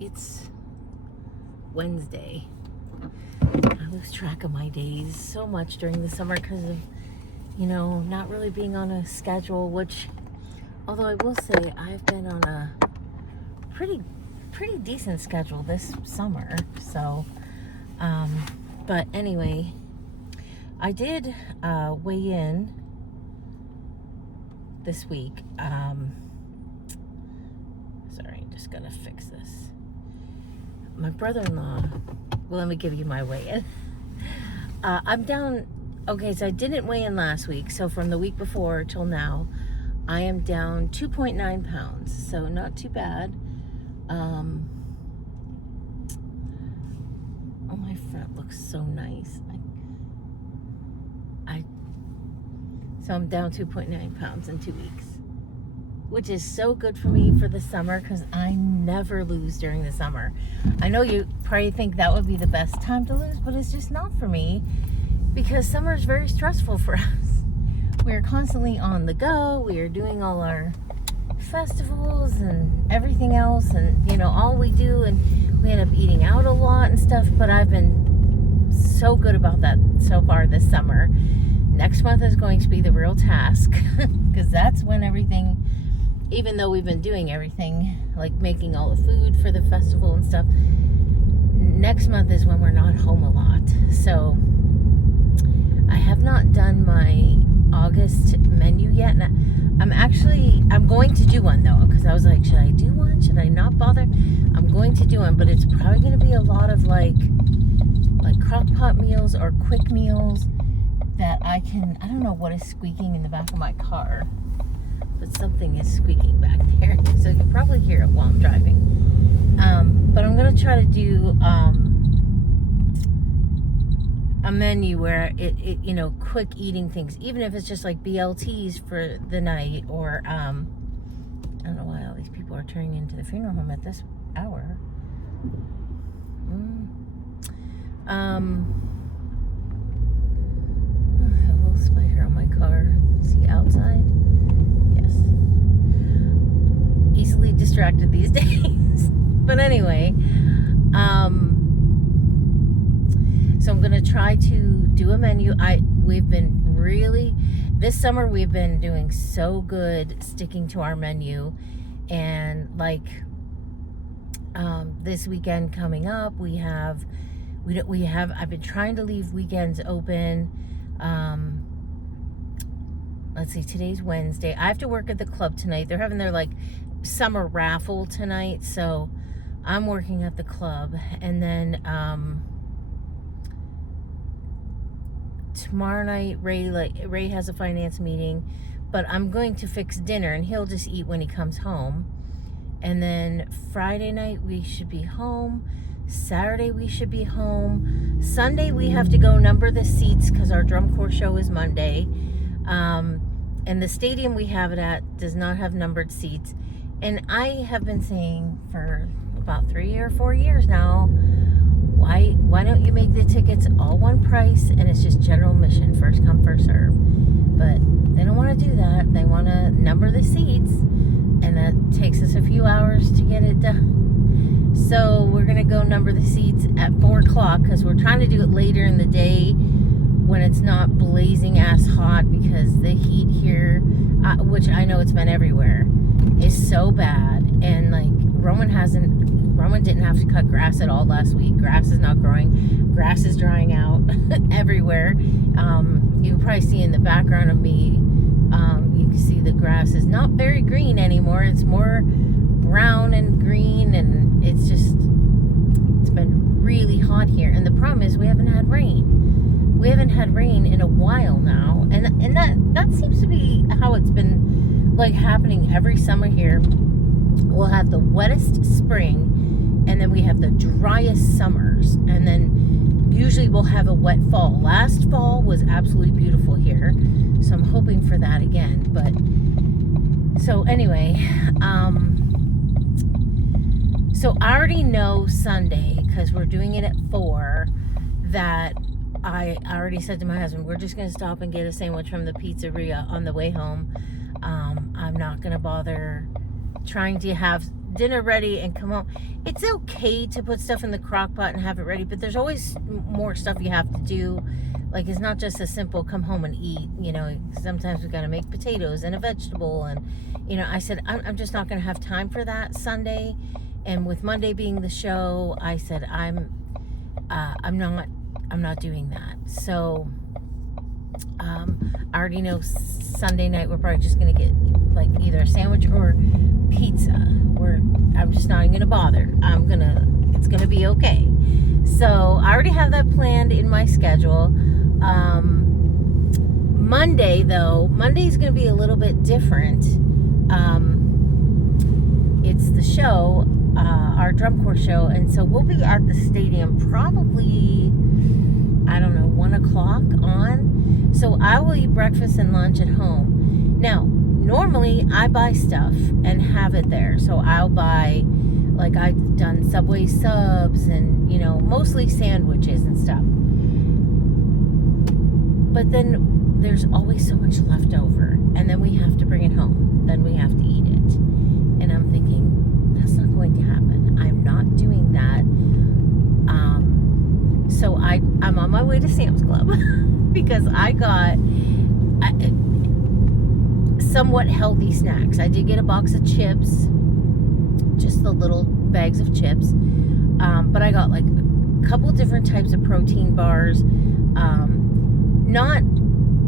It's Wednesday. I lose track of my days so much during the summer because of, not really being on a schedule, which, although I will say I've been on a pretty decent schedule this summer. So, but anyway, I did weigh in this week. Sorry, I'm just gonna fix this. My brother-in-law, well, let me give you my weigh-in. I'm down, okay, so I didn't weigh in last week, so from the week before till now, I am down 2.9 pounds, so not too bad. Oh, my front looks so nice. So I'm down 2.9 pounds in 2 weeks, which is so good for me for the summer because I never lose during the summer. I know you probably think that would be the best time to lose, but it's just not for me because summer is very stressful for us. We are constantly on the go. We are doing all our festivals and everything else, and all we do, and we end up eating out a lot and stuff, but I've been so good about that so far this summer. Next month is going to be the real task because that's when everything, even though we've been doing everything, like making all the food for the festival and stuff, next month is when we're not home a lot. So I have not done my August menu yet. And I'm going to do one though, because I was like, should I do one? Should I not bother? I'm going to do one, but it's probably going to be a lot of like crock pot meals or quick meals that I don't know what is squeaking in the back of my car, but something is squeaking back there, so you can probably hear it while I'm driving. But I'm gonna try to do a menu where it quick eating things, even if it's just like BLTs for the night, or I don't know why all these people are turning into the funeral home at this hour. I have a little spider on my car. Is he outside? Yes. Easily distracted these days. But anyway, so I'm gonna try to do a menu. This summer we've been doing so good sticking to our menu, and this weekend coming up, I've been trying to leave weekends open. Let's see, today's Wednesday. I have to work at the club tonight. They're having their summer raffle tonight, so I'm working at the club. And then tomorrow night Ray has a finance meeting, but I'm going to fix dinner and he'll just eat when he comes home. And then Friday night we should be home. Saturday we should be home. Sunday we have to go number the seats because our drum corps show is Monday. And the stadium we have it at does not have numbered seats. And I have been saying for about 3 or 4 years now, why don't you make the tickets all one price and it's just general admission, first come, first serve. But they don't want to do that. They want to number the seats, and that takes us a few hours to get it done. So we're going to go number the seats at 4 o'clock because we're trying to do it later in the day when it's not blazing ass hot, because the heat here, which I know it's been everywhere, is so bad. And Roman didn't have to cut grass at all last week. Grass is not growing. Grass is drying out everywhere. You can probably see in the background of me, you can see the grass is not very green anymore. It's more brown and green, and it's been really hot here. And the problem is we haven't had rain. We haven't had rain in a while now, and that seems to be how it's been happening every summer here. We'll have the wettest spring, and then we have the driest summers, and then usually we'll have a wet fall. Last fall was absolutely beautiful here, so I'm hoping for that again. But so anyway, so I already know Sunday, because we're doing it at 4, that I already said to my husband, we're just going to stop and get a sandwich from the pizzeria on the way home. I'm not going to bother trying to have dinner ready and come home. It's okay to put stuff in the crock pot and have it ready, but there's always more stuff you have to do. Like, it's not just a simple come home and eat, you know. Sometimes we got to make potatoes and a vegetable, and, you know, I said, I'm just not going to have time for that Sunday. And with Monday being the show, I said, I'm not doing that. So, I already know Sunday night we're probably just going to get, like, either a sandwich or pizza. I'm just not even going to bother. It's going to be okay. So, I already have that planned in my schedule. Monday, though, Monday's going to be a little bit different. It's the show, our drum corps show, and so we'll be at the stadium probably, I don't know, 1 o'clock on. So I will eat breakfast and lunch at home. Now, normally I buy stuff and have it there. So I'll buy, like, I've done Subway subs and, you know, mostly sandwiches and stuff. But then there's always so much left over, and then we have to bring it home. Then we have to eat it. And I'm thinking, that's not going to happen. I'm not doing that. So I'm on my way to Sam's Club because I got somewhat healthy snacks. I did get a box of chips, just the little bags of chips. But I got like a couple different types of protein bars.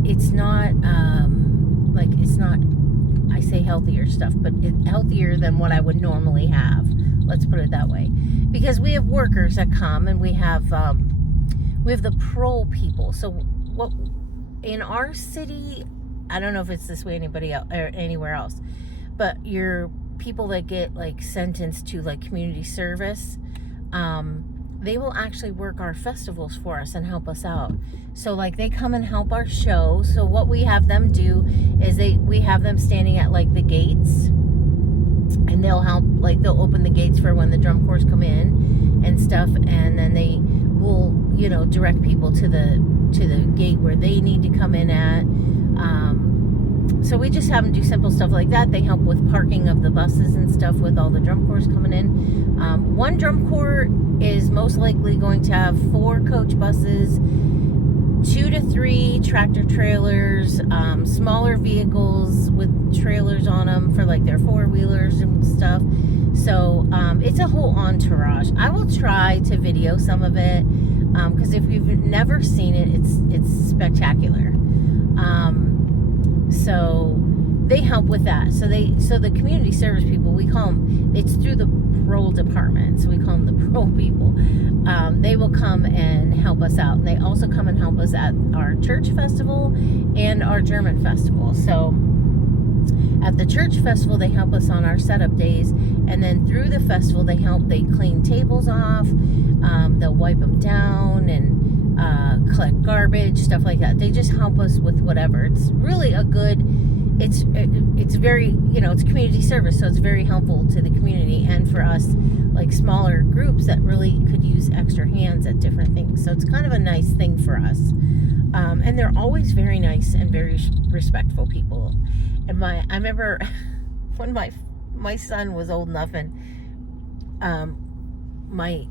It's not I say healthier stuff, but it's healthier than what I would normally have. Let's put it that way. Because we have workers that come, and we have the pro people. So what in our city, I don't know if it's this way anybody else or anywhere else, but your people that get like sentenced to like community service, they will actually work our festivals for us and help us out. So like they come and help our show. So what we have them do is we have them standing at like the gates, and they'll help, like they'll open the gates for when the drum corps come in and stuff, and then they will, you know, direct people to the gate where they need to come in at. So we just have them do simple stuff like that. They help with parking of the buses and stuff with all the drum corps coming in. One drum corps is most likely going to have 4 coach buses, 2 to 3 tractor trailers, smaller vehicles with trailers on them for like their 4-wheelers and stuff. So it's a whole entourage. I will try to video some of it because if you've never seen it, it's spectacular. So they help with that. So the community service people, we call them, it's through the pro department, so we call them the pro people. They will come and help us out, and they also come and help us at our church festival and our German festival. So at the church festival, they help us on our setup days, and then through the festival, they clean tables off, they'll wipe them down, and collect garbage, stuff like that. They just help us with whatever. It's really a good, it's very, you know, it's community service, so it's very helpful to the community and for us, like smaller groups that really could use extra hands at different things. So it's kind of a nice thing for us. And they're always very nice and very respectful people. And I remember when my son was old enough, and my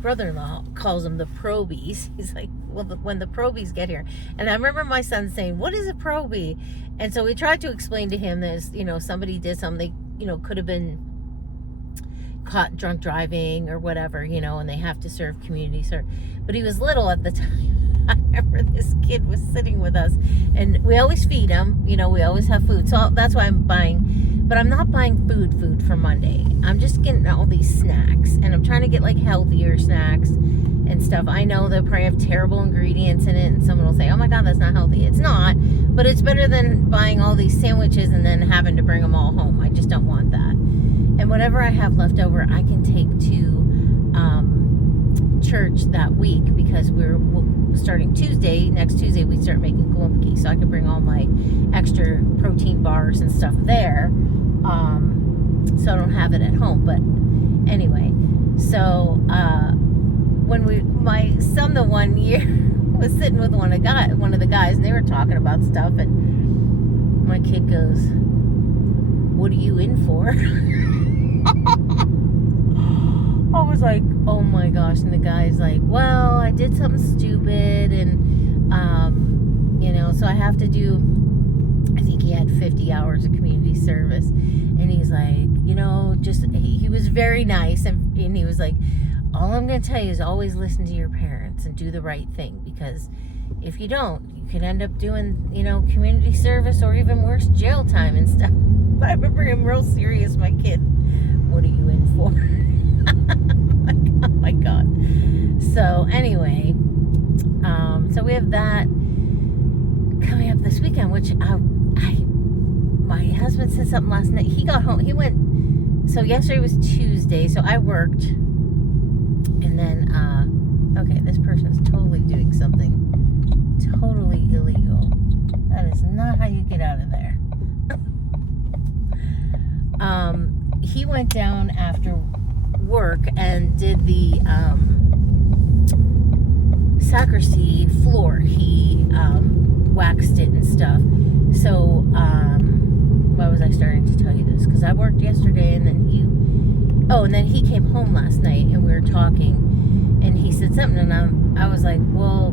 brother-in-law calls them the probies. He's like, well, when the probies get here. And I remember my son saying, what is a probie? And so we tried to explain to him this, you know, somebody did something, you know, could have been caught drunk driving or whatever, you know, and they have to serve community service. But he was little at the time. I remember this kid was sitting with us, and we always feed him, you know, we always have food. So that's why I'm buying, but I'm not buying food for Monday. I'm just getting all these snacks, and I'm trying to get like healthier snacks and stuff. I know they'll probably have terrible ingredients in it, and someone will say, oh my God, that's not healthy. It's not, but it's better than buying all these sandwiches and then having to bring them all home. I just don't want that. And whatever I have left over, I can take to church that week, because we're starting next Tuesday we start making gołąbki, so I can bring all my extra protein bars and stuff there, so I don't have it at home. But anyway, so when my son the one year was sitting with one of the guys, and they were talking about stuff, and my kid goes, what are you in for? I was like, oh my gosh. And the guy's like, well, I did something stupid. And, so I have to do, I think he had 50 hours of community service. And he's like, he was very nice. And he was like, all I'm going to tell you is always listen to your parents and do the right thing. Because if you don't, you could end up doing, community service or even worse, jail time and stuff. But I remember him real serious, my kid. What are you in for? Oh my God. So anyway, so we have that coming up this weekend, which my husband said something last night. He got home. He went. So yesterday was Tuesday. So I worked, and then okay, this person is totally doing something totally illegal. That is not how you get out of there. He went down after work and did the sacristy floor. He waxed it and stuff. So why was I starting to tell you this? Because I worked yesterday, and then he came home last night, and we were talking, and he said something, and I was like, well,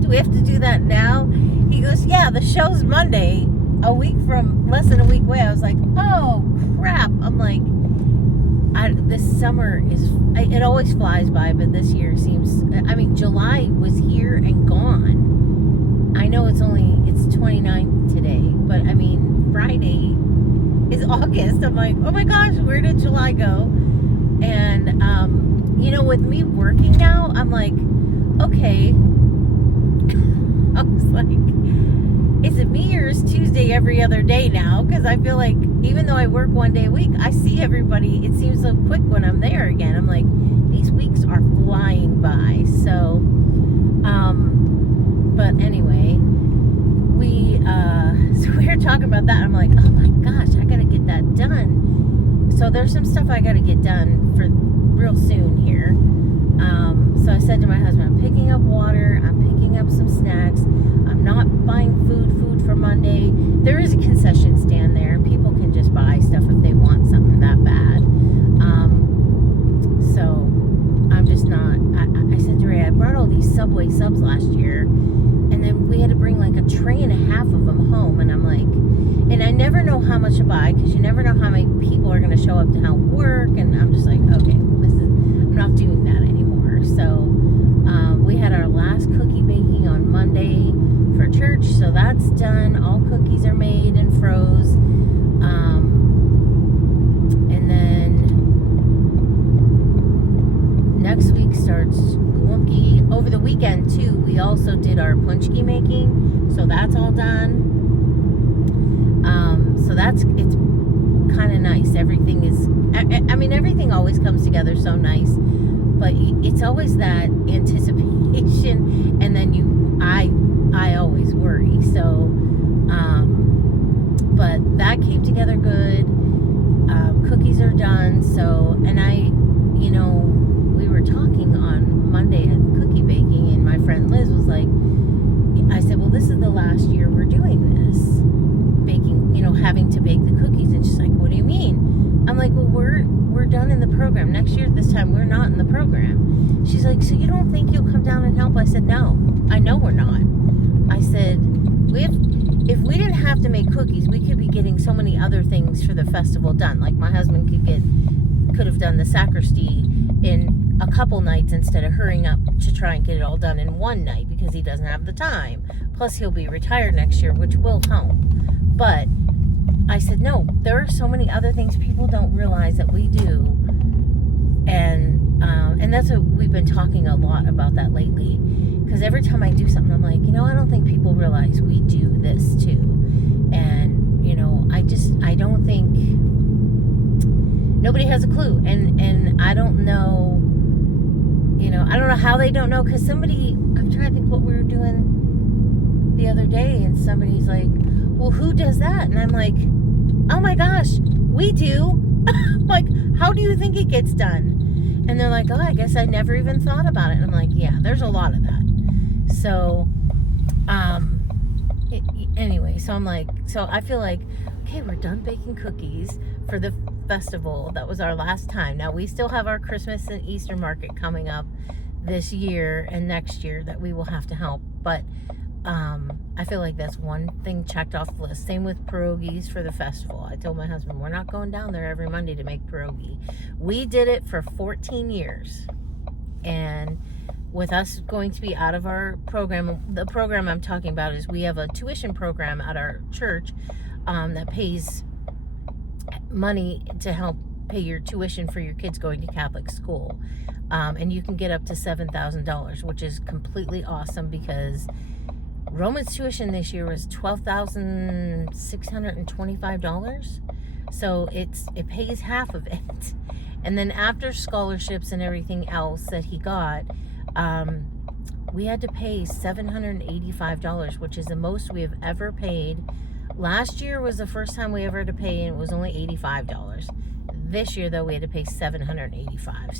do we have to do that now? He goes, yeah, the show's Monday, less than a week away. I was like, oh crap. I'm like, this summer it always flies by, but this year seems, July was here and gone. I know it's 29th today, but Friday is August. I'm like, oh my gosh, where did July go? And, with me working now, I'm like, okay. I was like, is it me or is Tuesday every other day now? Because I feel like even though I work one day a week, I see everybody. It seems so quick when I'm there again. I'm like, these weeks are flying by. So, but anyway, we were talking about that. I'm like, oh my gosh, I got to get that done. So there's some stuff I got to get done for real soon here. So I said to my husband, I'm picking up water. I'm picking up some snacks. I'm not buying food for Monday. There is a concession stand there. People can just buy stuff if they want something that bad. So I'm just not. I said to Ray, I brought all these Subway subs last year, and then we had to bring like a tray and a half of them home. And I'm like, and I never know how much to buy because you never know how many people are going to show up to help work. And I'm just like, okay, I'm not doing that anymore. So we had our last cookie baking on Monday for church, so that's done. All cookies are made and froze. And then next week starts Wonky. Over the weekend too, we also did our punchki making, so that's all done. So it's kind of nice. Everything is, everything always comes together so nice, but it's always that anticipation, and then I always worry. So, but that came together good. Cookies are done. So, and we were talking on Monday at cookie baking, and my friend Liz was like, I said, well, this is the last year we're doing this, baking, having to bake the cookies. And she's like, what do you mean? I'm like, well, we're done in the program. Next year at this time, we're not in the program. She's like, so you don't think you'll come down and help? I said, no, I know we're not. I said, if we didn't have to make cookies, we could be getting so many other things for the festival done. Like my husband could have done the sacristy in a couple nights instead of hurrying up to try and get it all done in one night because he doesn't have the time. Plus he'll be retired next year, which will help. But I said, no, there are so many other things people don't realize that we do. And that's what we've been talking a lot about that lately. Because every time I do something, I'm like, I don't think people realize we do this too. And, I don't think nobody has a clue. And I don't know, I don't know how they don't know. Because I'm trying to think what we were doing the other day. And somebody's like, well, who does that? And I'm like, oh my gosh, we do. Like, how do you think it gets done? And they're like, oh, I guess I never even thought about it. And I'm like, yeah, there's a lot of that. So, anyway, so I'm like, so I feel like, okay, we're done baking cookies for the festival. That was our last time. Now we still have our Christmas and Easter market coming up this year and next year that we will have to help, but I feel like that's one thing checked off the list. Same with pierogies for the festival. I told my husband, we're not going down there every Monday to make pierogi. We did it for 14 years. And with us going to be out of our program, the program I'm talking about is we have a tuition program at our church that pays money to help pay your tuition for your kids going to Catholic school. And you can get up to $7,000, which is completely awesome because Roman's tuition this year was $12,625. So it pays half of it. And then after scholarships and everything else that he got, we had to pay $785, which is the most we have ever paid. Last year was the first time we ever had to pay, and it was only $85. This year, though, we had to pay $785.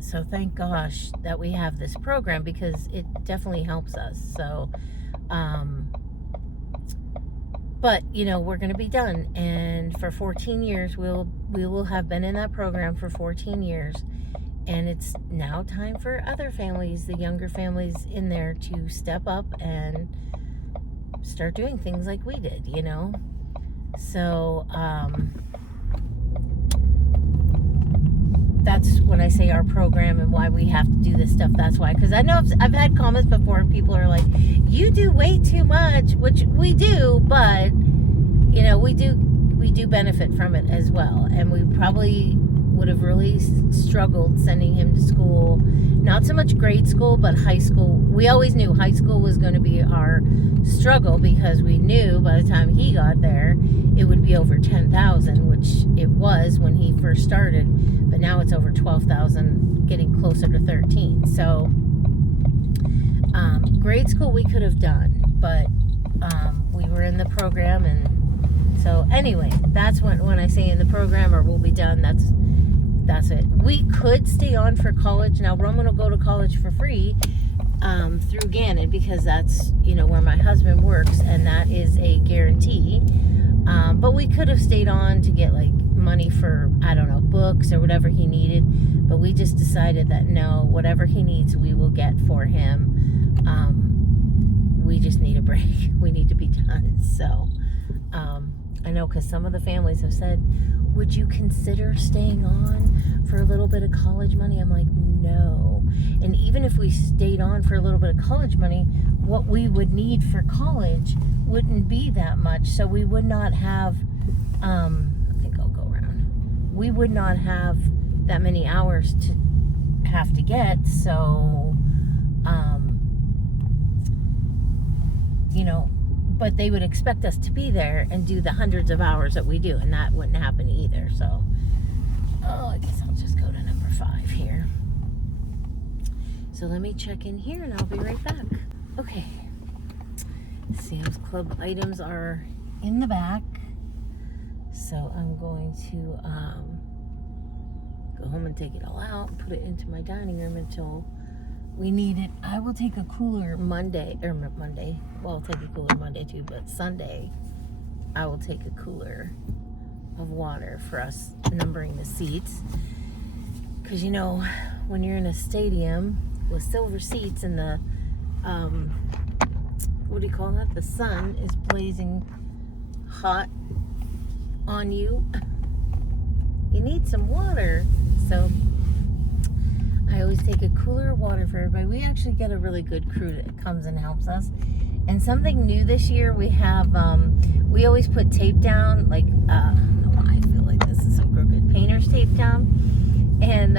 So thank gosh that we have this program because it definitely helps us. So, but you know, we're going to be done, and for 14 years we will have been in that program for 14 years, and it's now time for other families, the younger families in there, to step up and start doing things like we did, you know. So that's when I say our program and why we have to do this stuff. That's why, because I know I've had comments before and people are like, you do way too much, which we do, but you know, we do benefit from it as well. And we probably would have really struggled sending him to school, not so much grade school, but high school. We always knew high school was going to be our struggle because we knew by the time he got there it would be over 10,000, which it was when he first started, but now it's over 12,000, getting closer to 13. So grade school we could have done, but we were in the program. And so anyway, that's when I say in the program or we'll be done, that's it. We could stay on for college. Now Roman will go to college for free through Gannon because that's, you know, where my husband works, and that is a guarantee. But we could have stayed on to get like money for, I don't know, books or whatever he needed. But we just decided that no, whatever he needs, we will get for him. We just need a break. We need to be done. So I know, because some of the families have said, would you consider staying on for a little bit of college money? I'm like, no. And even if we stayed on for a little bit of college money, what we would need for college wouldn't be that much. So we would not have, I think I'll go around. We would not have that many hours to have to get. So, you know, but they would expect us to be there and do the hundreds of hours that we do, and that wouldn't happen either. So, I guess I'll just go to number 5 here. So let me check in here and I'll be right back. Okay. Sam's Club items are in the back. So I'm going to go home and take it all out, put it into my dining room until we need it. I will take a cooler Monday. Well, I'll take a cooler Monday too, but Sunday I will take a cooler of water for us numbering the seats. Because, you know, when you're in a stadium with silver seats and the, what do you call that? The sun is blazing hot on you. You need some water. So I always take a cooler of water for everybody. We actually get a really good crew that comes and helps us. And something new this year, we have, we always put tape down, like, I don't know why I feel like this is so crooked, painter's tape down. And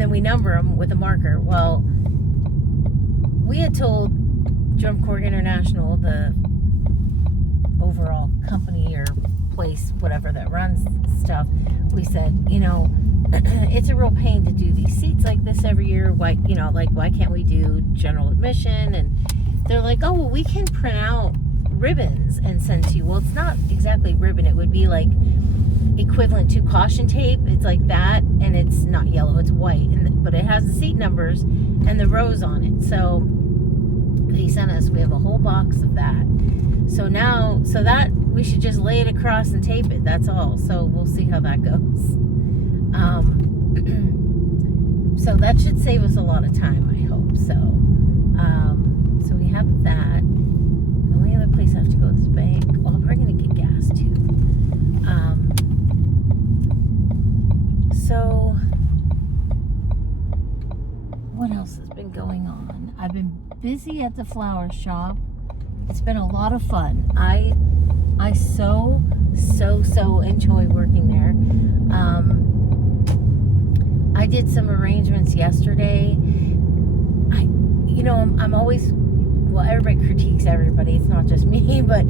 then we number them with a marker. Well, we had told Drum Corps International, the overall company or place, whatever that runs stuff, we said, you know, it's a real pain to do these seats like this every year. Why, you know, like, why can't we do general admission? And they're like, oh, well, we can print out ribbons and send to you. Well, it's not exactly ribbon. It would be like equivalent to caution tape. It's like that, and it's not yellow, it's white, but it has the seat numbers and the rows on it. So He sent us, we have a whole box of that. So now, so that we should just lay it across and tape it. That's all. So we'll see how that goes. So that should save us a lot of time, I hope. So, so we have that. The only other place I have to go is the bank. Well, I'm probably going to get gas too. So, what else has been going on? I've been busy at the flower shop. It's been a lot of fun. I so enjoy working there. I did some arrangements yesterday. I'm always, well, everybody critiques everybody. It's not just me, but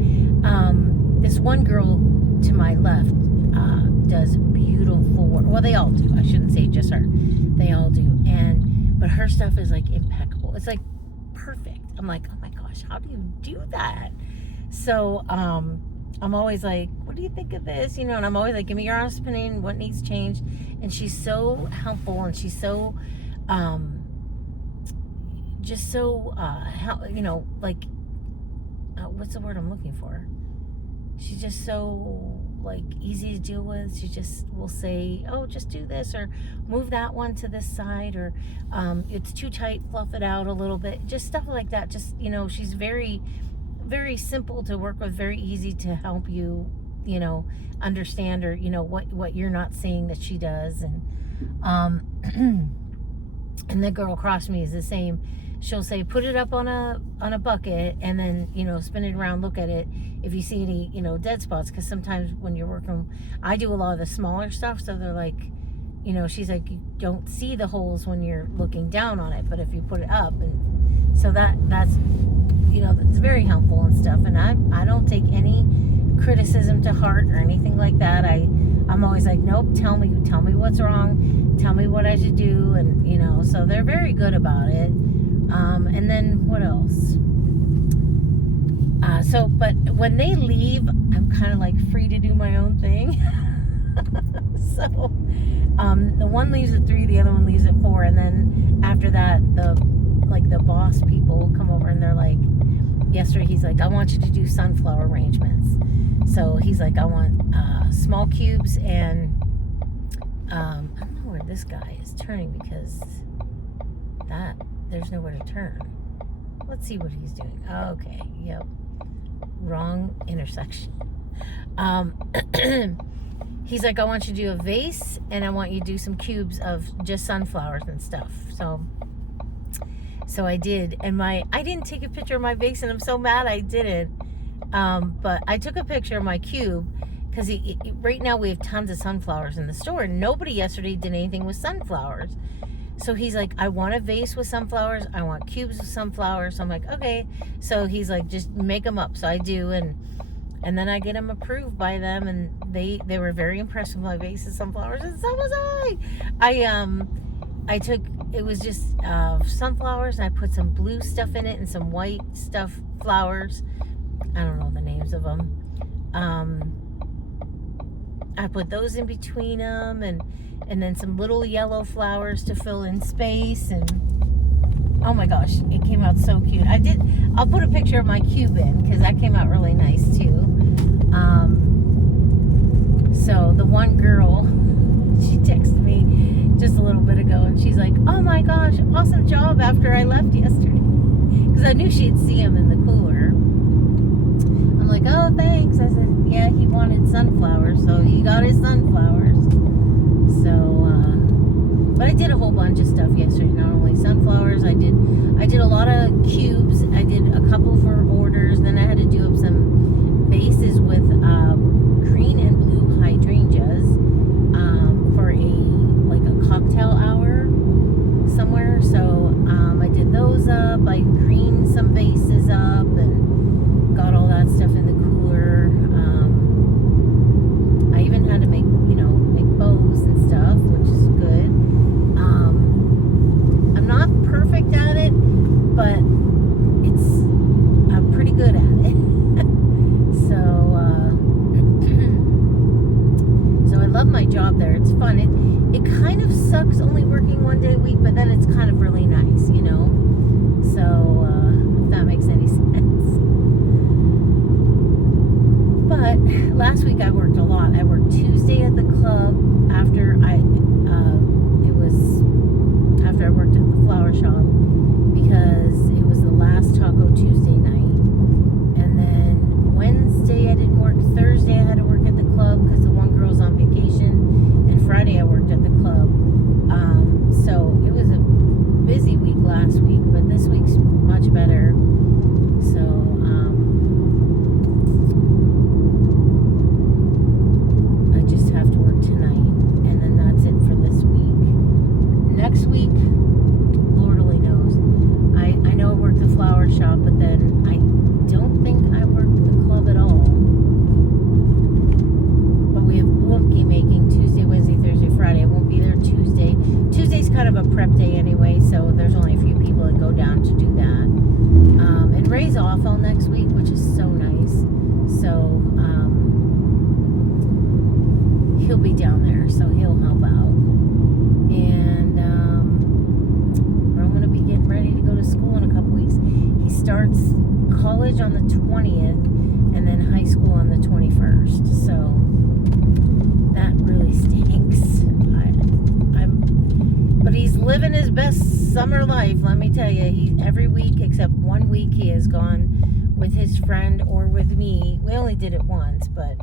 this one girl to my left does beautiful work. Well, they all do. I shouldn't say just her. They all do. But her stuff is like impeccable. It's like perfect. I'm like, oh my gosh, how do you do that? So I'm always like, what do you think of this? And I'm always like, give me your honest opinion, what needs changed. And she's so helpful, and she's so just so like what's the word I'm looking for? She's just so like easy to deal with. She just will say, oh, just do this, or move that one to this side, or it's too tight, fluff it out a little bit, just stuff like that. Just she's very, very simple to work with, very easy to help you understand, or what you're not seeing that she does. And and the girl across me is the same. She'll say, put it up on a bucket, and then spin it around, look at it if you see any dead spots, because sometimes when you're working, I do a lot of the smaller stuff, so they're like, she's like, you don't see the holes when you're looking down on it, but if you put it up, and so that's it's very helpful and stuff. And I don't take any criticism to heart or anything like that. I'm always like, nope, tell me what's wrong, tell me what I should do, and so they're very good about it. And then what else? But when they leave, I'm kind of like free to do my own thing. So, the one leaves at 3, the other one leaves at 4, and then after that, the boss people come over, and they're like, yesterday he's like, I want you to do sunflower arrangements. So he's like, I want small cubes, and I don't know where this guy is turning, because there's nowhere to turn. Let's see what he's doing. Okay, yep. Wrong intersection. He's like, I want you to do a vase, and I want you to do some cubes of just sunflowers and stuff. So I did, and I didn't take a picture of my vase, and I'm so mad I didn't. But I took a picture of my cube, because right now we have tons of sunflowers in the store, and nobody yesterday did anything with sunflowers. So he's like, I want a vase with sunflowers, I want cubes with sunflowers. So I'm like, okay. So he's like, just make them up. So I do, and then I get them approved by them, and they were very impressed with my vase of sunflowers, and so was I took, it was just sunflowers, and I put some blue stuff in it and some white stuff flowers. I don't know the names of them. I put those in between them, and then some little yellow flowers to fill in space, and oh my gosh, it came out so cute. I'll put a picture of my cube in, because that came out really nice too. So the one girl, she texted me just a little bit ago, and she's like, oh my gosh, awesome job after I left yesterday, because I knew she'd see him in the cooler. I'm like, oh, thanks. I said, yeah, he wanted sunflowers, so he got his sunflowers. So, but I did a whole bunch of stuff yesterday. Not only sunflowers, I did a lot of cubes. I did a couple for orders. Then I had to do up some vases with green and blue hydrangeas for a cocktail hour somewhere. So I did those up. I greened some vases up and got all that stuff in the cooler. I even had to make bows and stuff, which is good. I'm not perfect at it, but I'm pretty good at it. So I love my job there. It's fun. It kind of sucks only working one day a week, but then it's kind of really nice, So I last week I worked a lot. I worked Tuesday at the club after after I worked at the flower shop, because it was the last Taco Tuesday night. And then Wednesday I didn't work. Thursday I had to work at the club because the one girl's on vacation. And Friday I worked at the club. So it was a busy week last week, but this week's much better. So I just have to work tonight, and then that's it for this week. Next week, Lord only knows. I know I worked the flower shop, but then I don't think I worked the club at all. But we have Wumpke making Tuesday, Wednesday, Thursday, Friday. I won't be there Tuesday. Tuesday's kind of a prep day anyway, so there's only a few people that go down to do that. And Ray's off all next week, which is so nice. So he'll be down there, so he'll help out. And I'm going to be getting ready to go to school in a couple weeks. He starts college on the 20th and then high school on the 21st. So that really stinks. But he's living his best summer life, let me tell you. Every week except 1 week he has gone with his friend or with me. We only did it once, but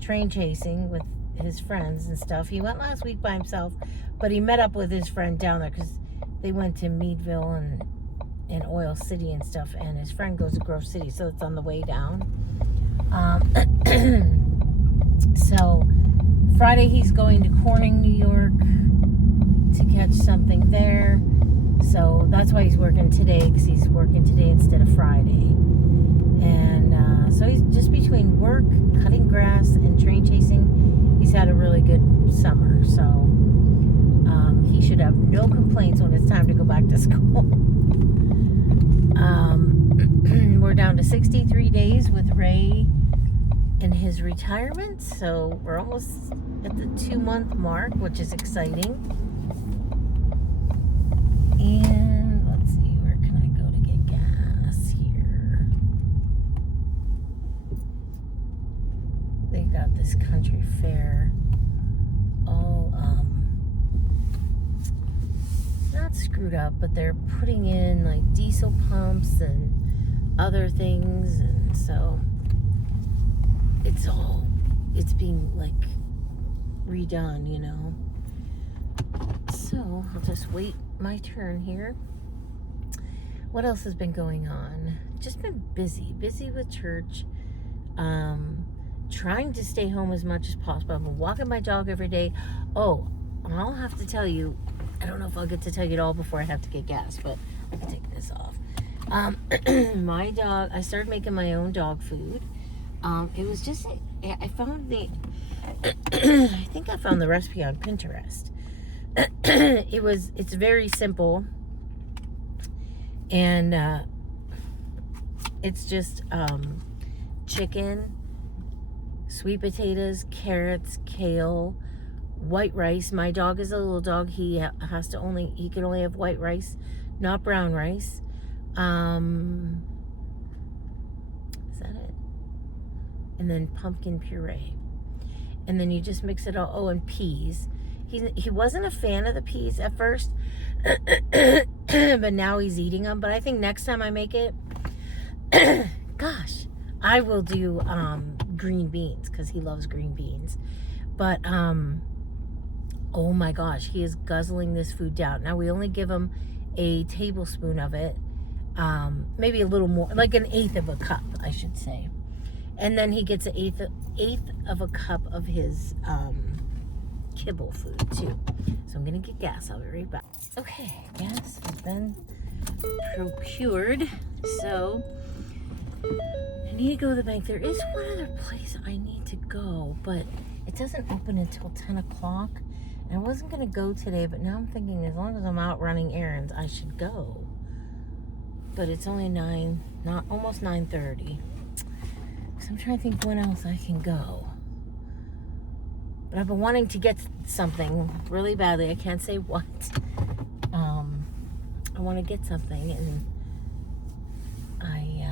train chasing with his friends and stuff. He went last week by himself, but he met up with his friend down there because they went to Meadville and Oil City and stuff, and his friend goes to Grove City, so it's on the way down. So Friday he's going to Corning, New York to catch something there. So that's why he's working today, because he's working today instead of Friday. And so he's just between work, cutting grass, and train chasing. He's had a really good summer. So he should have no complaints when it's time to go back to school. We're down to 63 days with Ray in his retirement. So we're almost at the 2-month mark, which is exciting. And let's see, where can I go to get gas here? They got this country fair all not screwed up, but they're putting in like diesel pumps and other things, and so it's being like redone, you know. So I'll just wait my turn here. What else has been going on? Just been busy with church, trying to stay home as much as possible. I've been walking my dog every day. Oh, I'll have to tell you, I don't know if I'll get to tell you it all before I have to get gas, but I can take this off. My dog, I started making my own dog food. It was just, I found I think I found the recipe on Pinterest. It's very simple, and it's just chicken, sweet potatoes, carrots, kale, white rice. My dog is a little dog. He can only have white rice, not brown rice. Is that it? And then pumpkin puree, and then you just mix it all. Oh, and peas. He wasn't a fan of the peas at first, but now he's eating them. But I think next time I make it, gosh, I will do green beans, because he loves green beans. But oh my gosh, he is guzzling this food down. Now we only give him a tablespoon of it, maybe a little more, like an eighth of a cup, I should say. And then he gets an eighth of a cup of his kibble food too. So I'm gonna get gas. I'll be right back. Okay, gas has been procured. So I need to go to the bank. There is one other place I need to go, but it doesn't open until 10 o'clock. And I wasn't gonna go today, but now I'm thinking as long as I'm out running errands, I should go. But it's only almost 9:30. So I'm trying to think when else I can go. But I've been wanting to get something really badly. I can't say what. I want to get something, and I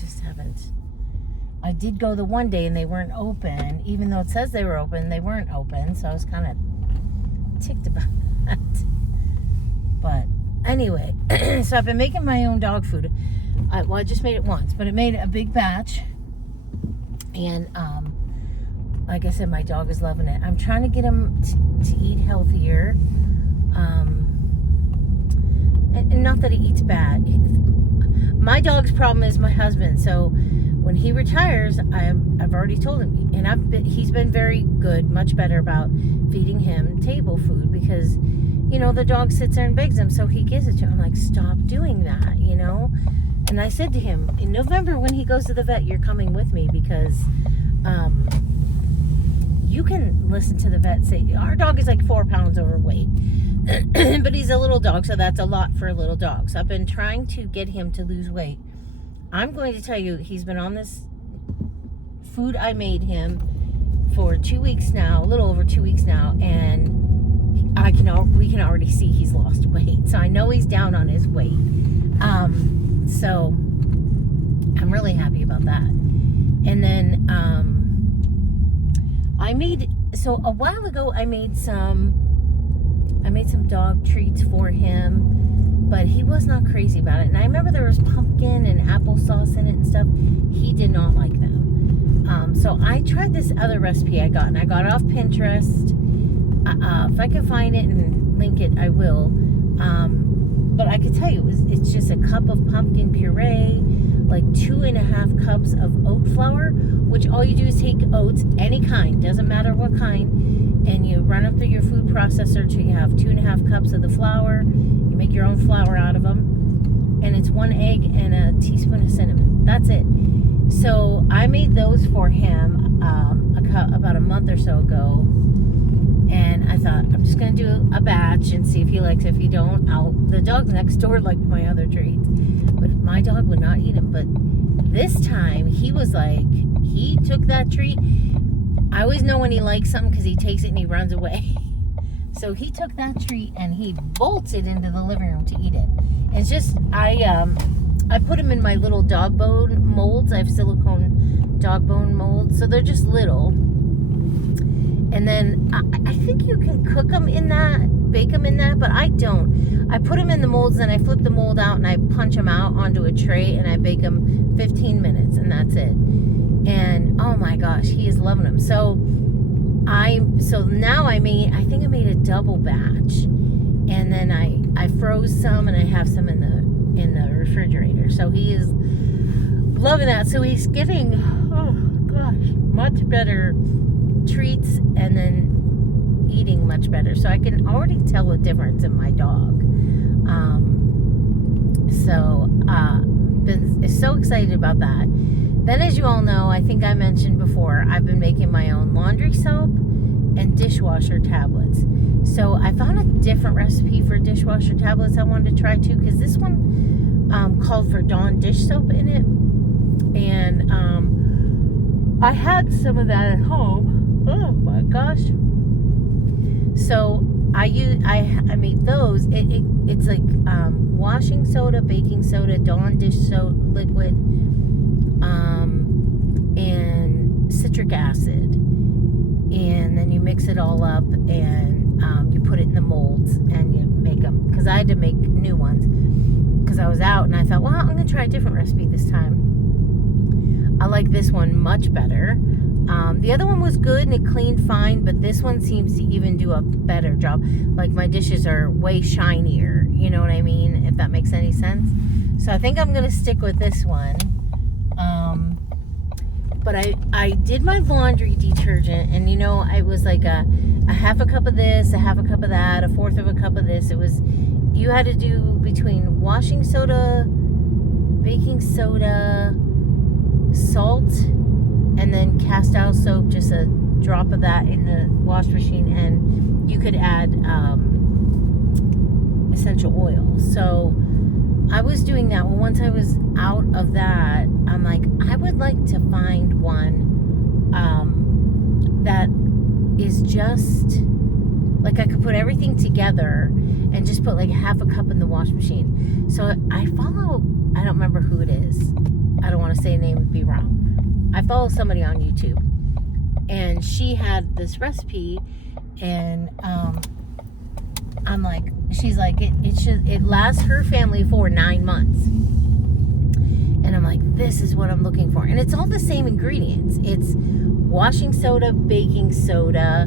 just haven't I did go the one day and they weren't open. Even though it says they were open, they weren't open. So I was kind of ticked about that. But anyway, so I've been making my own dog food. I just made it once, but it made a big batch. And like I said, my dog is loving it. I'm trying to get him to eat healthier. And not that he eats bad. My dog's problem is my husband. So when he retires, I've already told him, and he's been very good, much better about feeding him table food, because the dog sits there and begs him, so he gives it to him. I'm like, stop doing that, And I said to him, in November when he goes to the vet, you're coming with me, because you can listen to the vet say, our dog is like 4 pounds overweight. But he's a little dog, so that's a lot for a little dog. So I've been trying to get him to lose weight. I'm going to tell you, he's been on this food I made him for 2 weeks now, a little over 2 weeks now, and we can already see he's lost weight. So I know he's down on his weight. So I'm really happy about that. And then a while ago I made some dog treats for him, but he was not crazy about it. And I remember there was pumpkin and applesauce in it and stuff. He did not like them. So I tried this other recipe I got, and I got it off Pinterest. If I can find it and link it, I will. But I can tell you, it's just a cup of pumpkin puree, like 2.5 cups of oat flour, which all you do is take oats, any kind, doesn't matter what kind, and you run them through your food processor till you have 2.5 cups of the flour. You make your own flour out of them, and it's 1 egg and a teaspoon of cinnamon. That's it. So I made those for him about a month or so ago, and I thought, I'm just going to do a batch and see if he likes it. If he don't, the dog next door liked my other treats, but my dog would not eat them. But this time, he was like, he took that treat. I always know when he likes something because he takes it and he runs away. So he took that treat and he bolted into the living room to eat it. It's just, I put him in my little dog bone molds. I have silicone dog bone molds, so they're just little. And then I think you can cook them in that, bake them in that, but I don't. I put them in the molds, and I flip the mold out and I punch them out onto a tray, and I bake them 15 minutes, and that's it. And oh my gosh, he is loving them. So now I think I made a double batch, and then I froze some, and I have some in the refrigerator. So he is loving that. So he's getting, oh gosh, much better treats, and then eating much better. So I can already tell a difference in my dog. Been so excited about that. Then, as you all know, I think I mentioned before, I've been making my own laundry soap and dishwasher tablets. So I found a different recipe for dishwasher tablets I wanted to try too, because this one called for Dawn dish soap in it, and I had some of that at home. Oh my gosh! So I made those. It's like washing soda, baking soda, Dawn dish soap liquid, and citric acid, and then you mix it all up, and you put it in the molds, and you make them. Because I had to make new ones because I was out, and I thought, well, I'm gonna try a different recipe this time. I like this one much better. The other one was good and it cleaned fine, but this one seems to even do a better job. Like, my dishes are way shinier, you know what I mean, if that makes any sense. So I think I'm going to stick with this one. But I did my laundry detergent, and I was like a half a cup of this, a half a cup of that, a fourth of a cup of this. You had to do between washing soda, baking soda, salt, and then cast out soap, just a drop of that in the wash machine, and you could add essential oil. So I was doing that. Well, once I was out of that, I'm like, I would like to find one that is just like I could put everything together and just put like half a cup in the wash machine. So I don't remember who it is. I don't want to say a name and be wrong. I follow somebody on YouTube, and she had this recipe, and I'm like, she's like, it lasts her family for 9 months. And I'm like, this is what I'm looking for. And it's all the same ingredients. It's washing soda, baking soda,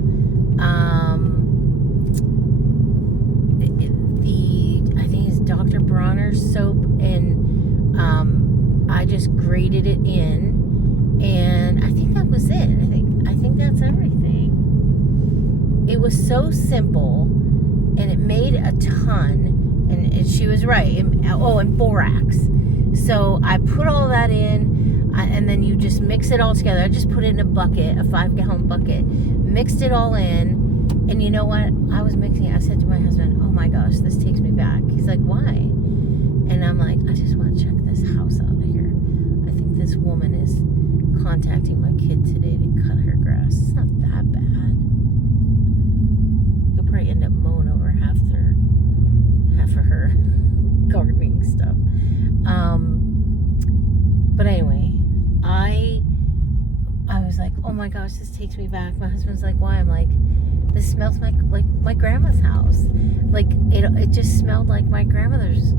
I think it's Dr. Bronner's soap, and I just grated it in, and I think that was it. I think that's everything. It was so simple, and it made a ton, and she was right. And borax. So I put all that in, and then you just mix it all together. I just put it in a bucket, a 5-gallon bucket, mixed it all in, and you know what? I was mixing it. I said to my husband, oh my gosh, this takes me back. He's like, why? And I'm like, I just want to check this house out here. I think this woman is contacting my kid today to cut her grass. It's not that bad. He'll probably end up mowing over half of her gardening stuff. But anyway, I was like, oh my gosh, this takes me back. My husband's like, why? I'm like, this smells like my grandma's house. Like it just smelled like my grandmother's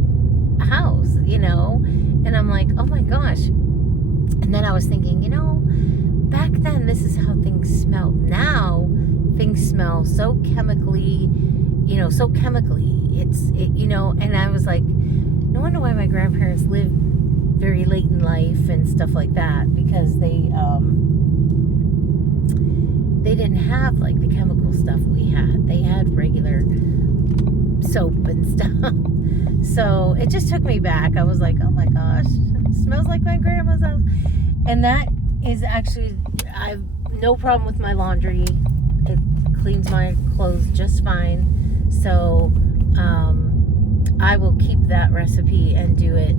house, you know? And I'm like, oh my gosh. And then I was thinking, you know, back then this is how things smelled. Now things smell so chemically, you know, and I was like, no wonder why my grandparents lived very late in life and stuff like that, because they didn't have like the chemical stuff we had. They had regular soap and stuff. So it just took me back. I was like, oh my gosh, it smells like my grandma's house. And that is actually, I've no problem with my laundry. It cleans my clothes just fine. So I will keep that recipe and do it,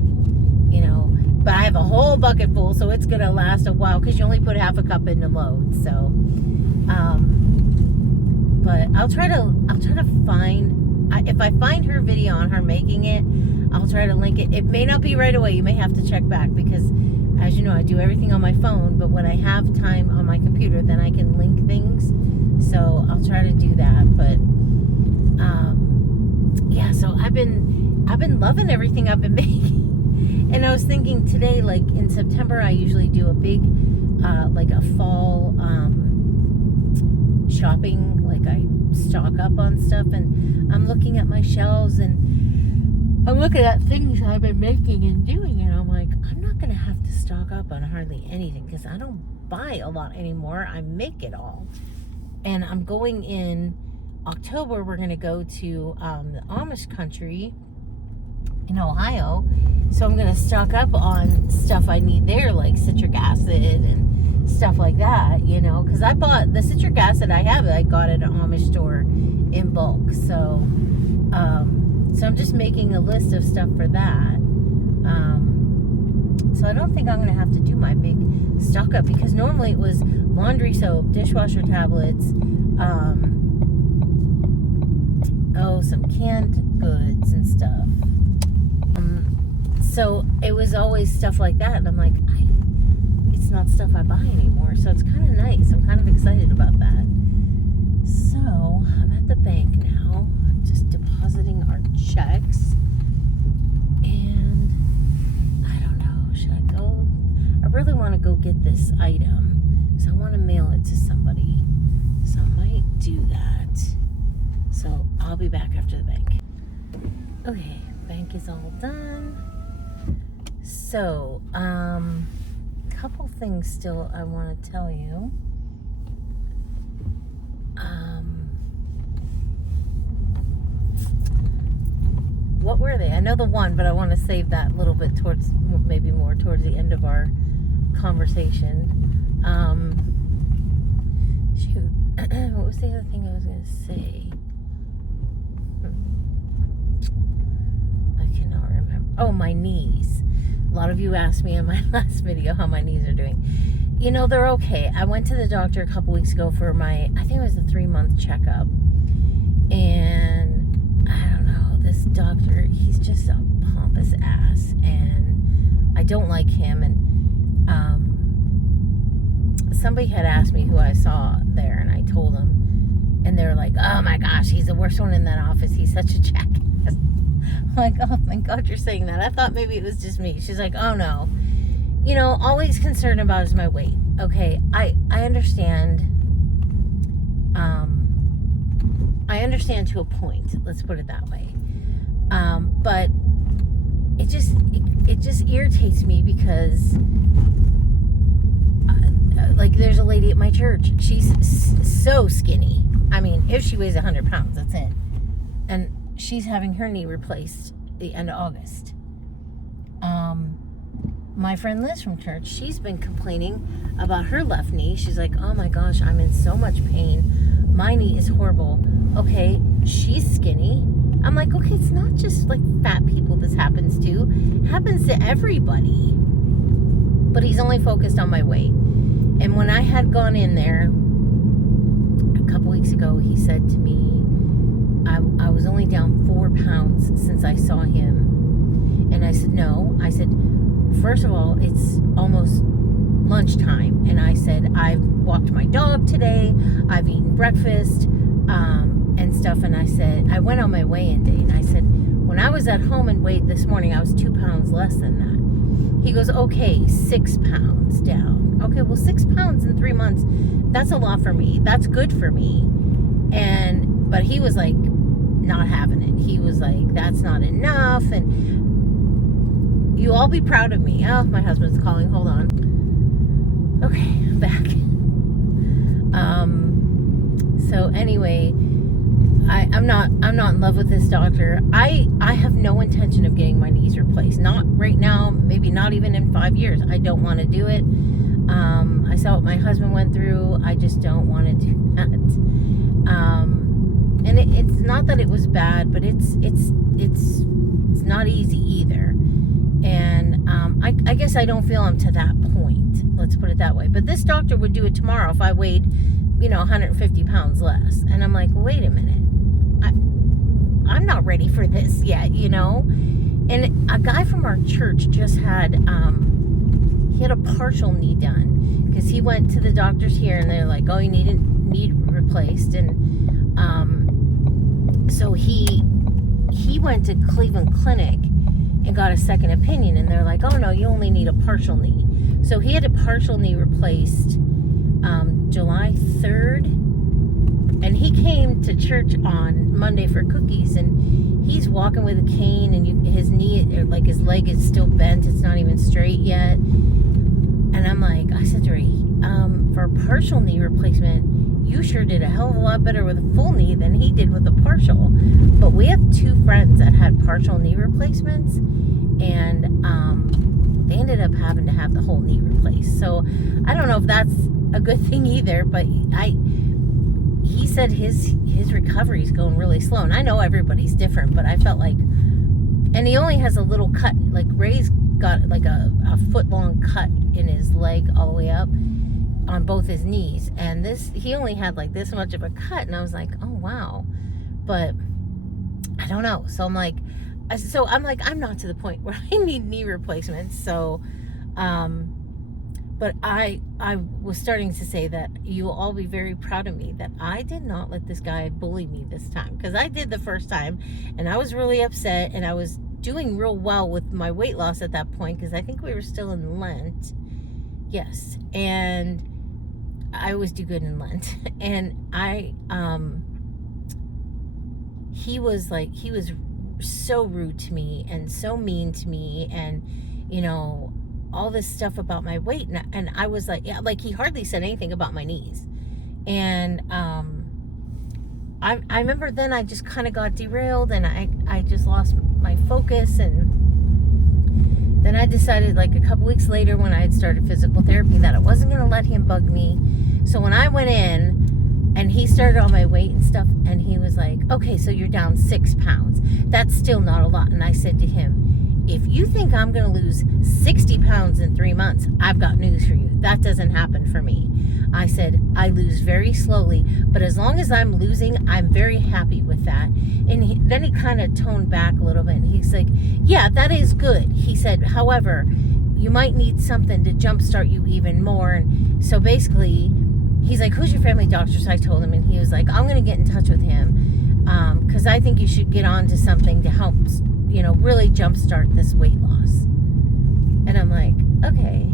you know. But I have a whole bucket full, so it's gonna last a while, because you only put half a cup in the load. So but I'll try to find, if I find her video on her making it, I'll try to link it. It may not be right away. You may have to check back, because as you know, I do everything on my phone, but when I have time on my computer, then I can link things. So I'll try to do that. But yeah, so I've been loving everything I've been making. And I was thinking today, like in September, I usually do a big like a fall shopping, like I stock up on stuff, and I'm looking at my shelves, and I'm looking at things I've been making and doing, and I'm like, I'm not gonna have to stock up on hardly anything, because I don't buy a lot anymore. I make it all. And I'm going in October. We're gonna go to the Amish country in Ohio, so I'm gonna stock up on stuff I need there, like citric acid and stuff like that, you know, because I bought the citric acid I got at an Amish store in bulk. So so I'm just making a list of stuff for that. So I don't think I'm gonna have to do my big stock up, because normally it was laundry soap, dishwasher tablets, some canned goods and stuff. So it was always stuff like that, and I'm like, it's not stuff I buy anymore, so it's kind of nice. I'm kind of excited about that. So I'm at the bank now, just depositing our checks, and I don't know, should I go? I really want to go get this item, so I want to mail it to somebody, so I might do that. So I'll be back after the bank. Okay, bank is all done. So couple things still I want to tell you. What were they? I know the one, but I want to save that a little bit towards, maybe more towards the end of our conversation. Shoot. What was the other thing I was going to say? I cannot remember. Oh, my knees. A lot of you asked me in my last video how my knees are doing. You know, they're okay. I went to the doctor a couple weeks ago for I think it was a 3-month checkup. And I don't know, this doctor, he's just a pompous ass, and I don't like him. And somebody had asked me who I saw there, and I told them, and they were like, oh my gosh, he's the worst one in that office. He's such a jackass. I'm like, oh my God, you're saying that. I thought maybe it was just me. She's like, oh no. You know, always concerned about is my weight. Okay, I understand. I understand to a point. Let's put it that way. But it just irritates me because, like, there's a lady at my church. She's so skinny. I mean, if she weighs 100 pounds, that's it. And she's having her knee replaced the end of August. My friend Liz from church, she's been complaining about her left knee. She's like, oh my gosh, I'm in so much pain. My knee is horrible. Okay, she's skinny. I'm like, okay, it's not just like fat people this happens to. It happens to everybody. But he's only focused on my weight. And when I had gone in there a couple weeks ago, he said to me, I was only down 4 pounds since I saw him. And I said, no. I said, first of all, it's almost lunchtime. And I said, I've walked my dog today. I've eaten breakfast and stuff. And I said, I went on my weigh-in day. And I said, when I was at home and weighed this morning, I was 2 pounds less than that. He goes, okay, 6 pounds down. Okay, well, 6 pounds in 3 months, that's a lot for me. That's good for me. But he was like, not having it. He was like, that's not enough. And you all be proud of me. Oh, my husband's calling. Hold on. Okay, I'm back. So anyway, I'm not in love with this doctor. I have no intention of getting my knees replaced. Not right now, maybe not even in 5 years. I don't want to do it. I saw what my husband went through. I just don't want to do that. And it's not that it was bad, but it's not easy either. And I guess I don't feel I'm to that point. Let's put it that way. But this doctor would do it tomorrow if I weighed, 150 pounds less. And I'm like, wait a minute. I'm not ready for this yet, And a guy from our church just had, he had a partial knee done because he went to the doctors here and they're like, oh, you need a knee replaced. And so he went to Cleveland Clinic and got a second opinion, and they're like, oh no, you only need a partial knee. So he had a partial knee replaced July 3rd, and he came to church on Monday for cookies, and he's walking with a cane, and his knee, like his leg is still bent, it's not even straight yet. And I'm like, I said to her, for a partial knee replacement, you sure did a hell of a lot better with a full knee than he did with a partial. But we have 2 friends that had partial knee replacements, and they ended up having to have the whole knee replaced. So I don't know if that's a good thing either, but he said his recovery is going really slow. And I know everybody's different, but I felt like, and he only has a little cut, like Ray's got like a foot-long cut in his leg all the way up on both his knees, and he only had like this much of a cut, and I was like, oh wow. But I don't know. So I'm like, I'm not to the point where I need knee replacements. So but I was starting to say that you will all be very proud of me that I did not let this guy bully me this time, because I did the first time and I was really upset, and I was doing real well with my weight loss at that point because I think we were still in Lent. Yes, and I always do good in Lent. And he was so rude to me and so mean to me, and all this stuff about my weight, and I was like, yeah, like he hardly said anything about my knees. And I remember then I just kind of got derailed, and I just lost my focus. And then I decided, like a couple weeks later when I had started physical therapy, that I wasn't going to let him bug me. So when I went in and he started on my weight and stuff, and he was like, okay, so you're down 6 pounds. That's still not a lot. And I said to him, if you think I'm going to lose 60 pounds in 3 months, I've got news for you. That doesn't happen for me. I said, I lose very slowly, but as long as I'm losing, I'm very happy with that. And then he kind of toned back a little bit, and he's like, yeah, that is good. He said, however, you might need something to jumpstart you even more. And so basically, he's like, who's your family doctor? So I told him, and he was like, I'm going to get in touch with him because I think you should get on to something to help, really jumpstart this weight loss. And I'm like, okay,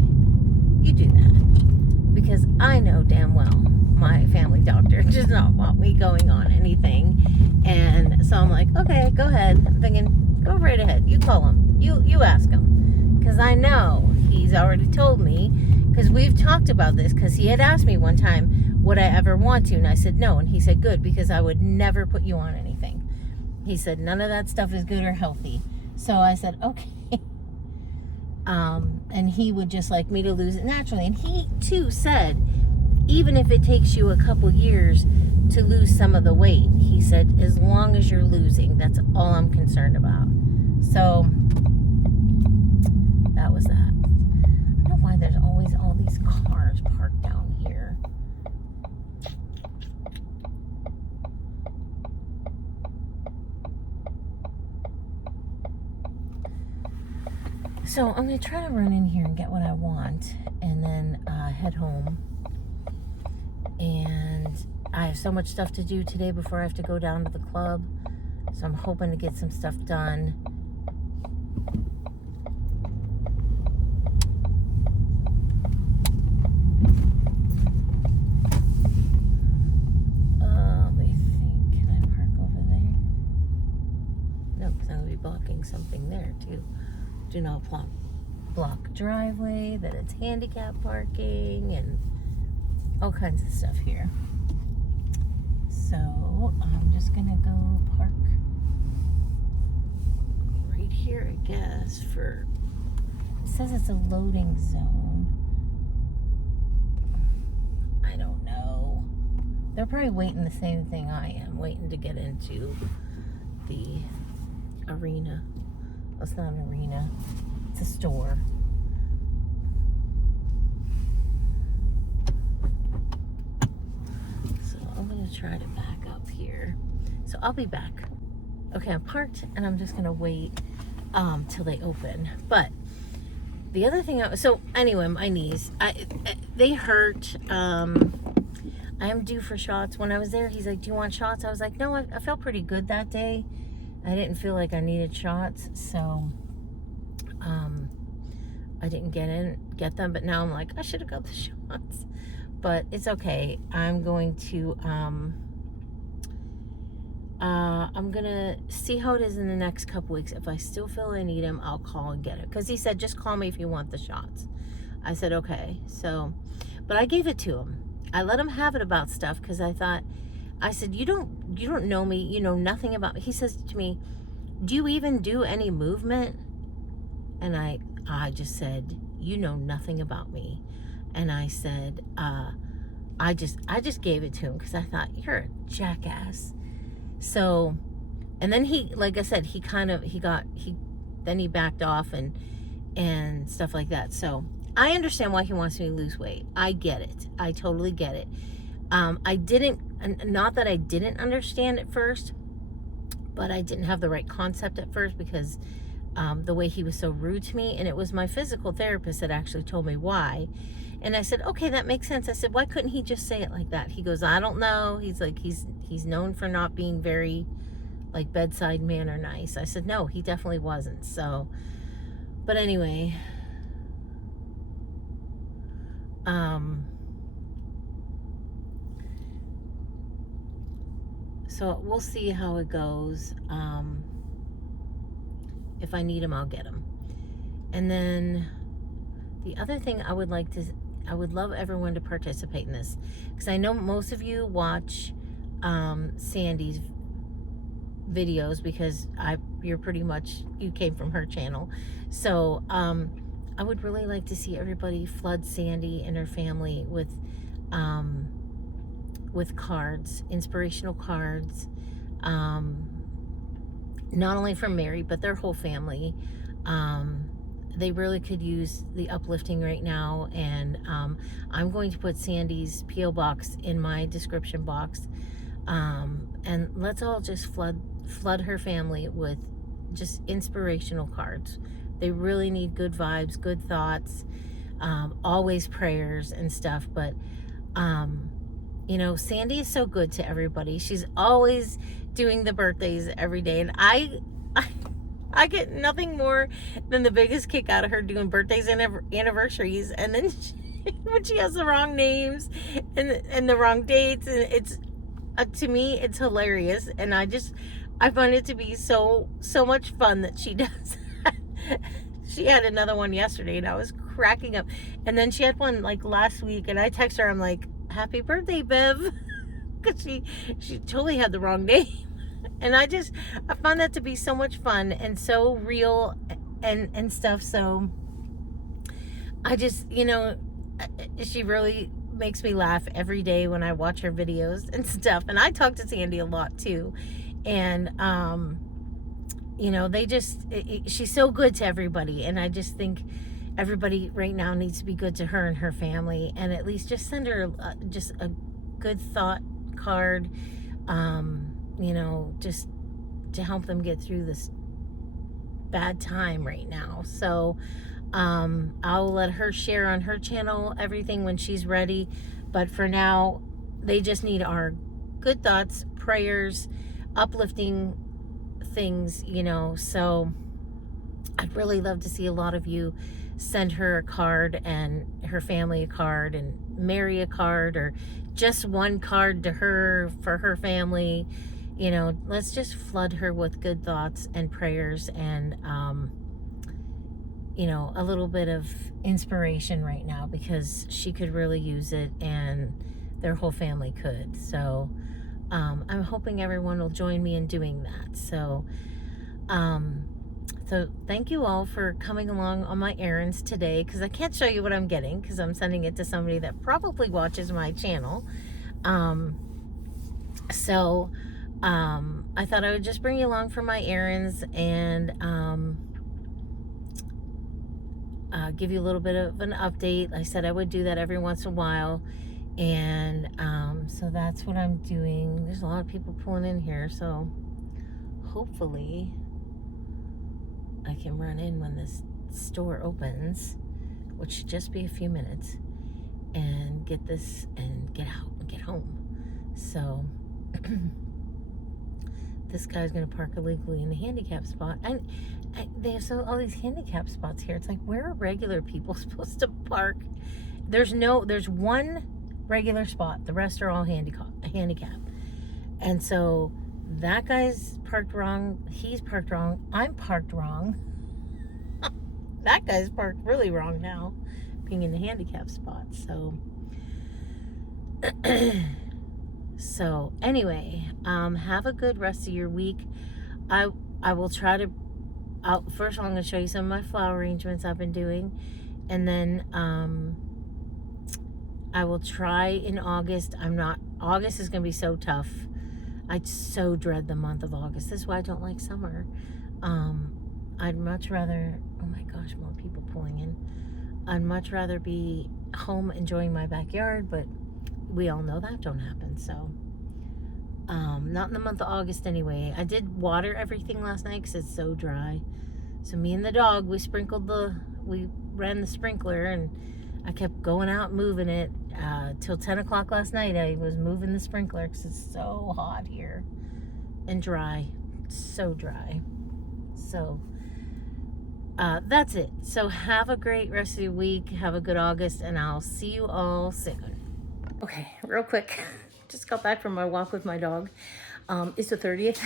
you do that. Because I know damn well my family doctor does not want me going on anything. And so I'm like, okay, go ahead. I'm thinking, go right ahead. You call him. You ask him. Because I know he's already told me. Because we've talked about this. Because he had asked me one time, would I ever want to? And I said no. And he said, good, because I would never put you on anything. He said, none of that stuff is good or healthy. So I said, okay. And he would just like me to lose it naturally. And he too said, even if it takes you a couple years to lose some of the weight, he said, as long as you're losing, that's all I'm concerned about. So that was that. I don't know why there's always all these cars parked down here. So I'm going to try to run in here and get what I want and then head home. And I have so much stuff to do today before I have to go down to the club. So I'm hoping to get some stuff done. Let me think. Can I park over there? No, because I'm going to be blocking something there too. Do not block driveway, that it's handicap parking, and all kinds of stuff here. So I'm just gonna go park right here, I guess, for, it says it's a loading zone. I don't know. They're probably waiting the same thing I am, waiting to get into the arena. Well, it's not an arena, it's a store. So I'm gonna try to back up here. So I'll be back. Okay, I'm parked and I'm just gonna wait till they open. But the other thing, so anyway, my knees, they hurt. I am due for shots. When I was there, he's like, do you want shots? I was like, no, I felt pretty good that day. I didn't feel like I needed shots, so I didn't get them, but now I'm like, I should have got the shots. But it's okay. I'm going to I'm gonna see how it is in the next couple weeks. If I still feel I need him, I'll call and get it. Because he said, just call me if you want the shots. I said, okay. So, but I gave it to him. I let him have it about stuff because I said, you don't know me, you know nothing about me. He says to me, do you even do any movement? And I just said, you know nothing about me. And I said, I just gave it to him because I thought, you're a jackass. So, and then he, like I said, then he backed off and stuff like that. So I understand why he wants me to lose weight. I get it. I totally get it. Not that I didn't understand at first, but I didn't have the right concept at first because the way he was so rude to me, and it was my physical therapist that actually told me why. And I said, okay, that makes sense. I said, why couldn't he just say it like that? He goes, I don't know. He's like, he's known for not being very like bedside manner nice. I said, no, he definitely wasn't. So, but anyway, so we'll see how it goes. If I need him, I'll get him. And then the other thing I would love everyone to participate in this, because I know most of you watch Sandy's videos because you came from her channel. So I would really like to see everybody flood Sandy and her family with cards, inspirational cards, not only from Mary, but their whole family. They really could use the uplifting right now, and I'm going to put Sandy's P.O. box in my description box, and let's all just flood her family with just inspirational cards, They really need good vibes, good thoughts, always prayers and stuff. But you know, Sandy is so good to everybody. She's always doing the birthdays every day, and I get nothing more than the biggest kick out of her doing birthdays and anniversaries, and then when she has the wrong names and the wrong dates, and it's to me it's hilarious, and I find it to be so much fun that she does that. She had another one yesterday, and I was cracking up, and then she had one like last week, and I text her, I'm like, happy birthday, Bev, because she totally had the wrong name. And I found that to be so much fun and so real and stuff. So I just, you know, she really makes me laugh every day when I watch her videos and stuff. And I talk to Sandy a lot too. And, you know, she's so good to everybody. And I just think everybody right now needs to be good to her and her family. And at least just send her just a good thought card, you know, just to help them get through this bad time right now. So I'll let her share on her channel everything when she's ready, but for now they just need our good thoughts, prayers, uplifting things, you know. So I'd really love to see a lot of you send her a card and her family a card, and Mary a card, or just one card to her for her family. You know, let's just flood her with good thoughts and prayers and, you know, a little bit of inspiration right now, because she could really use it and their whole family could. So I'm hoping everyone will join me in doing that. So, so thank you all for coming along on my errands today, because I can't show you what I'm getting because I'm sending it to somebody that probably watches my channel. So I thought I would just bring you along for my errands and give you a little bit of an update. I said I would do that every once in a while, and so that's what I'm doing. There's a lot of people pulling in here, so hopefully I can run in when this store opens, which should just be a few minutes, and get this and get out and get home. So this guy's gonna park illegally in the handicap spot, and they have all these handicap spots here. It's like, where are regular people supposed to park? There's one regular spot. The rest are all handicap. And so that guy's parked wrong. He's parked wrong. I'm parked wrong. That guy's parked really wrong now, being in the handicap spot. So so anyway, have a good rest of your week. I will try to, first of all, I'm going to show you some of my flower arrangements I've been doing, and then I will try in August. August is going to be so tough. I so dread the month of August. This is why I don't like summer. I'd much rather, oh my gosh, more people pulling in. I'd much rather be home enjoying my backyard, but we all know that don't happen. So not in the month of August anyway. I did water everything last night because it's so dry. So me and the dog, we ran the sprinkler, and I kept going out moving it till 10 o'clock last night. I was moving the sprinkler because it's so hot here and dry. It's so dry. So that's it. So have a great rest of your week. Have a good August, and I'll see you all soon. Okay, real quick. Just got back from my walk with my dog. It's the 30th.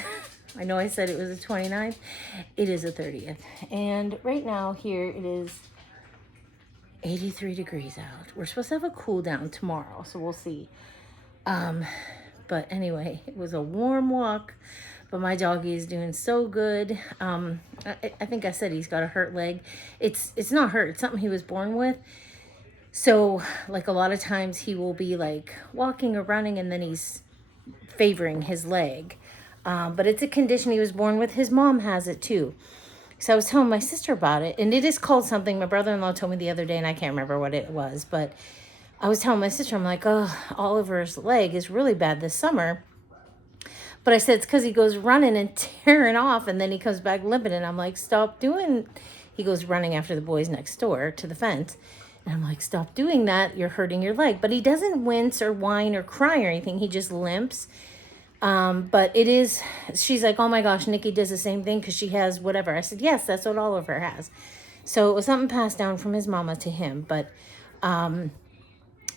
I know I said it was the 29th. It is the 30th. And right now here it is 83 degrees out. We're supposed to have a cool down tomorrow, so we'll see. But anyway, it was a warm walk, but my doggy is doing so good. I think I said he's got a hurt leg. It's not hurt. It's something he was born with. So like a lot of times he will be like walking or running, and then he's favoring his leg. But it's a condition he was born with. His mom has it too. So I was telling my sister about it, and it is called something. My brother-in-law told me the other day, and I can't remember what it was, but I was telling my sister, I'm like, oh, Oliver's leg is really bad this summer. But I said, it's because he goes running and tearing off, and then he comes back limping, and I'm like, stop doing, he goes running after the boys next door to the fence. And I'm like, stop doing that. You're hurting your leg. But he doesn't wince or whine or cry or anything. He just limps. But it is, she's like, oh my gosh, Nikki does the same thing because she has whatever. I said, yes, that's what Oliver has. So it was something passed down from his mama to him. But the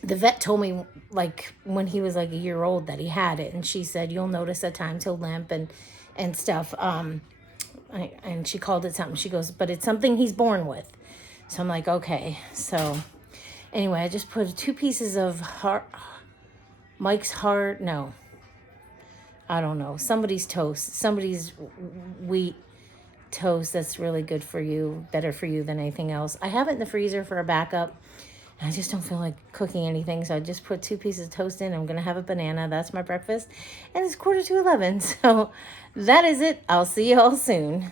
vet told me, like, when he was like a year old that he had it. And she said, you'll notice at times he'll limp and stuff. And she called it something. She goes, but it's something he's born with. So I'm like, okay. So anyway, I just put 2 pieces of Mike's heart. No, I don't know. Somebody's toast. Somebody's wheat toast that's really good for you. Better for you than anything else. I have it in the freezer for a backup. I just don't feel like cooking anything. So I just put 2 pieces of toast in. I'm going to have a banana. That's my breakfast. And it's 10:45. So that is it. I'll see you all soon.